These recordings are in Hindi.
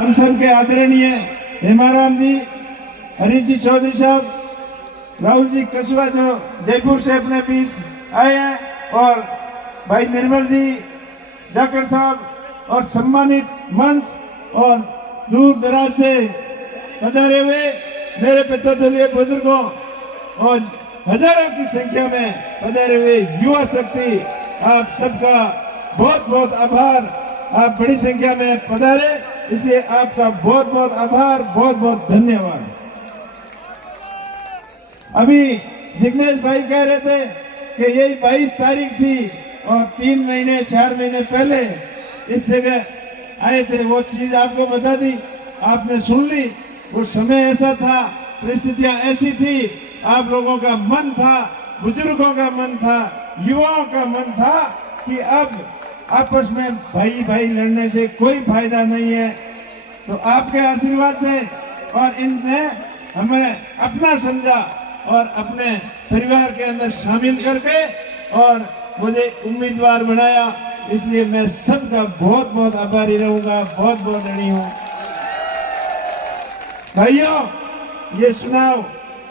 हम सब के आदरणीय हेमाराम जी, हरीश जी चौधरी साहब, राहुल जी कस्बा जो जयपुर से अपने बीच आए हैं, और भाई निर्मल जी जाकर साहब और सम्मानित मंच और दूर दराज से पधारे हुए मेरे पितृतुल्य बुजुर्गों और हजारों की संख्या में पधारे हुए युवा शक्ति, आप सबका बहुत बहुत आभार। आप बड़ी संख्या में पधारे, इसलिए आपका बहुत बहुत आभार, बहुत बहुत धन्यवाद। अभी जिग्नेश भाई कह रहे थे कि यही 22 तारीख थी और 3 महीने 4 महीने पहले इस जगह आए थे, वो चीज आपको बता दी, आपने सुन ली। वो समय ऐसा था, परिस्थितियां ऐसी थी, आप लोगों का मन था, बुजुर्गों का मन था, युवाओं का मन था कि अब आपस में भाई भाई लड़ने से कोई फायदा नहीं है। तो आपके आशीर्वाद से और इनने हमें अपना समझा और अपने परिवार के अंदर शामिल करके और मुझे उम्मीदवार बनाया, इसलिए मैं सबका बहुत बहुत आभारी रहूंगा, बहुत बहुत ऋणी हूं। भाइयों, ये चुनाव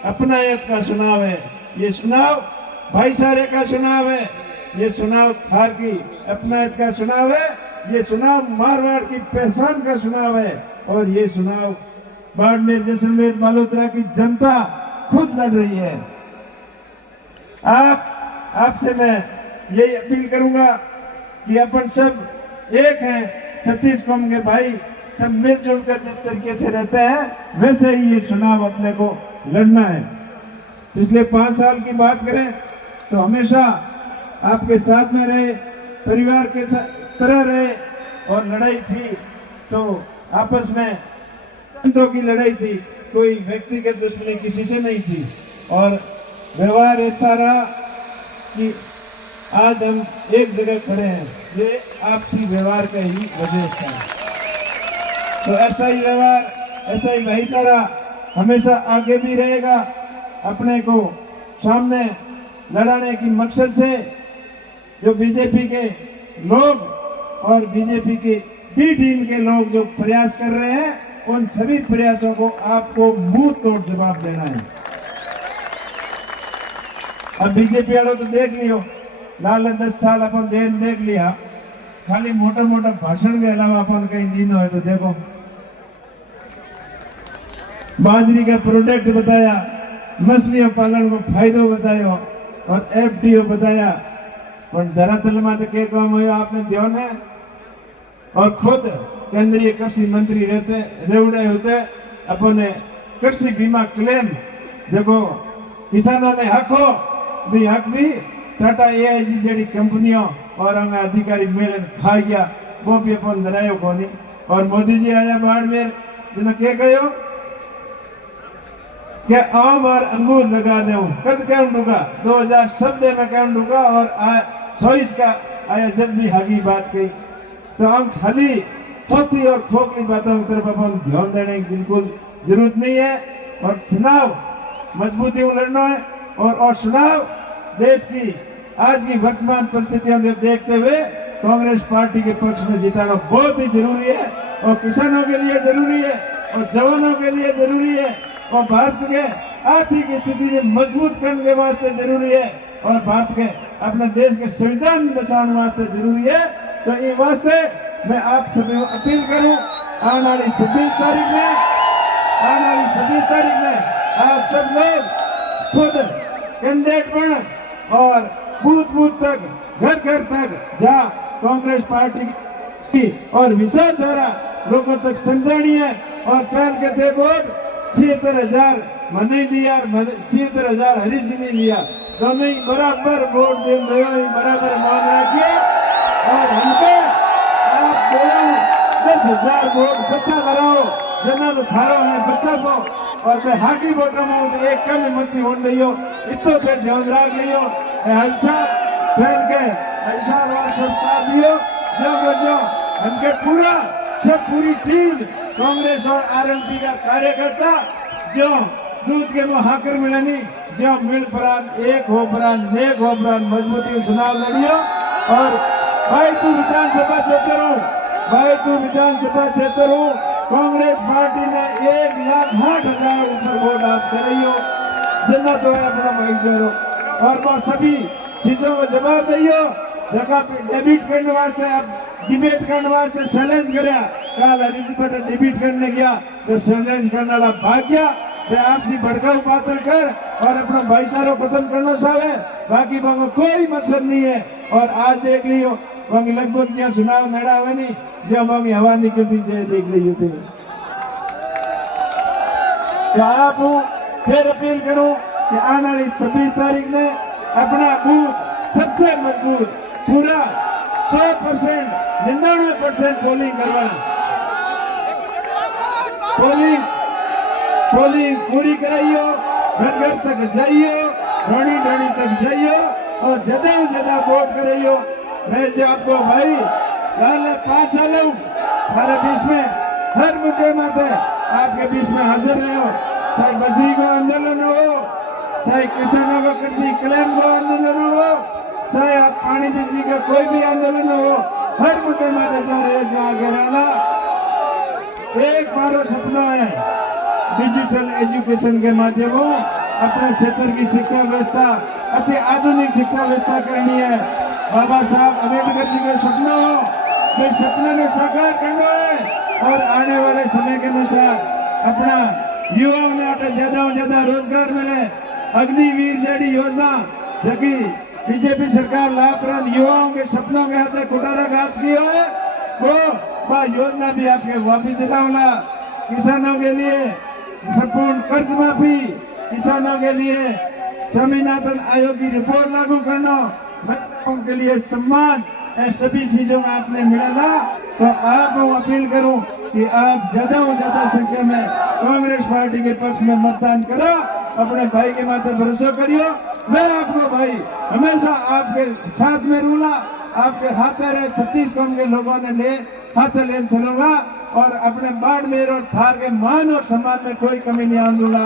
अपनायत का चुनाव है, ये चुनाव भाईचारे का चुनाव है, ये चुनाव थार की अपनायत का चुनाव है, ये चुनाव मारवाड़ की पहचान का चुनाव है, और ये चुनाव बाड़मेर जैसलमेर बालोतरा की जनता खुद लड़ रही है। आपसे मैं यही अपील करूंगा कि अपन सब एक हैं, 36 कौम के भाई, सब मिलजुल कर जिस तरीके से रहते हैं वैसे ही ये चुनाव अपने को लड़ना है। पिछले 5 साल की बात करें तो हमेशा आपके साथ में रहे, परिवार के तरह रहे, और लड़ाई थी तो आपस में हिंदुओं की लड़ाई थी, कोई व्यक्तिगत दुश्मनी किसी से नहीं थी, और व्यवहार ऐसा रहा कि आज हम एक जगह खड़े हैं, ये आपसी व्यवहार का ही वजह से। तो ऐसा ही व्यवहार, ऐसा ही भाईचारा हमेशा आगे भी रहेगा। अपने को सामने लड़ाने की मकसद से जो बीजेपी के लोग और बीजेपी के बी टीम के लोग जो प्रयास कर रहे हैं, उन सभी प्रयासों को आपको मुंह तोड़ जवाब देना है। अब बीजेपी वालों तो देख लियो, लाल 10 साल अपन देख लिया, खाली मोटा मोटा भाषण के अलावा अपन कहीं दिन हो तो देखो, बाजरी का प्रोडक्ट बताया, मछलियों पालन को फायदो बतायो और एफडीओ बताया, पर धरातल में तो क्या काम हो आपने ध्यान है। और खुद केंद्रीय कृषि मंत्री रेवड़े होते अपने कृषि बीमा क्लेम जो किसानों ने हक हो भी हक भी टाटा एआईजी जड़ी कंपनियों और अधिकारी मेले खा गया, वो भी अपन धरायो कोनी। और मोदी जी आया बाड़मेर, जिन्हें क्या कहो क्या आम और अंगूर लगा दे, कद क्या डूगा 2000 शब्द में क्या डूगा, और 100 का आया जब भी हगी बात कही। तो हम खाली छोटी और खोखली बातों की तरफ अपन ध्यान देने की बिल्कुल जरूरत नहीं है। और चुनाव मजबूती में लड़ना है, और चुनाव देश की आज की वर्तमान परिस्थितियों को देखते हुए कांग्रेस पार्टी के पक्ष में जिताना बहुत ही जरूरी है, और किसानों के लिए जरूरी है, और जवानों के लिए जरूरी है, और भारत के आर्थिक स्थिति को मजबूत करने के वास्ते जरूरी है, और भारत के अपने देश के संविधान बचाने वास्ते जरूरी है। तो ये वास्ते मैं आप सभी को अपील करूं, आने वाली 26 तारीख में आप सब लोग खुद कैंडिडेट बन और बूथ तक, घर तक जा कांग्रेस पार्टी की और विचारधारा लोगों तक समझानी है। और पहल के थे वोट 76,000 मैंने दिया, 76,000 हरीश जी ने लिया, दोनों ही बराबर वोट दे, बराबर मान रखिए। और हमको आप 10,000 वोट इकट्ठा कराओ, जना तो थारो है बच्चा को, और मैं हाकी वोटों में तो एक कम मत होने दियो, इतो पे ध्यान रख लियो। ऐसा फैल के ऐसा वाला सब साथ दियो, जो हमके पूरी टीम कांग्रेस और आरएलपी का कार्यकर्ता जो दूध के मुहाकर मिलनी, जो मिल प्रांत एक हो प्रांत नेक हो प्रांत मजबूती चुनाव लड़ियो। और भाई तू विधानसभा क्षेत्र हो, कांग्रेस पार्टी ने 1,60,000 ऊपर वोट आप दे रही हो, जितना तो है अपना भाई करो और वो सभी चीजों को जवाब दियो। जगह डेबिट करने वास्ते आप डिबेट करने वास्ते चैलेंज कराया, कल एलिजिबेथ डिबेट करने गया तो चैलेंज करने वाला भाग गया। वे आपसी भड़काऊ बातें कर और अपना भाईचारा खत्म करना चाहे, बाकी वहां कोई मकसद नहीं है। और आज देख लियो वहां लगभग क्या चुनाव नड़ा हुआ नहीं, जब वहां हवा निकलती जाए देख लियो थे। तो आप फिर अपील करूं कि आने वाली 26 तारीख ने अपना बूथ सबसे मजबूत पूरा 100% 99% पोलिंग करवाना, पोलिंग पूरी कराइयो, घर घर तक जाइयो, ढाणी ढाणी तक जाइयो और ज्यादा से ज्यादा वोट कराइयो। मैं जो आपको भाई लाल 5 साल हूँ हमारे बीच में हर मुद्दे माते आपके बीच में हाजिर रहे हो, चाहे बजरी को आंदोलन हो, चाहे किसानों का कृषि क्लेम को आंदोलन हो, चाहे आप पानी बिजली का कोई भी आंदोलन हो, हर मुद्दे माते जा रहे जो आगे रहना। एक बार सपना है डिजिटल एजुकेशन के माध्यमों अपने क्षेत्र की शिक्षा व्यवस्था अति आधुनिक शिक्षा व्यवस्था करनी है। बाबा साहब अम्बेडकर जी का सपना हो, फिर सपने ने साकार करना है और आने वाले समय के अनुसार अपना युवाओं ने ज्यादा से ज्यादा रोजगार मिले। अग्निवीर जैसी योजना जबकि बीजेपी सरकार लाभप्रद युवाओं के सपनों के हाथ कुटाराघात की है, वो योजना भी आपके वापिस दिलाऊंगा। किसानों के लिए संपूर्ण कर्ज माफी, किसानों के लिए स्वामीनाथन आयोग की रिपोर्ट लागू करना, महिलाओं के लिए सम्मान, सभी चीजों में आपने मिला। तो आपको अपील करूं कि आप ज्यादा से ज्यादा संख्या में कांग्रेस पार्टी के पक्ष में मतदान करो, अपने भाई के माथे भरोसा करियो। मैं आपको भाई हमेशा आपके साथ में रहूंगा, आपके हाथ रहे 36 कौम के लोगों ने ले हाथ ले चलूंगा और अपने बाड़मेर और थार के मान और सम्मान में कोई कमी नहीं आने दूंगा।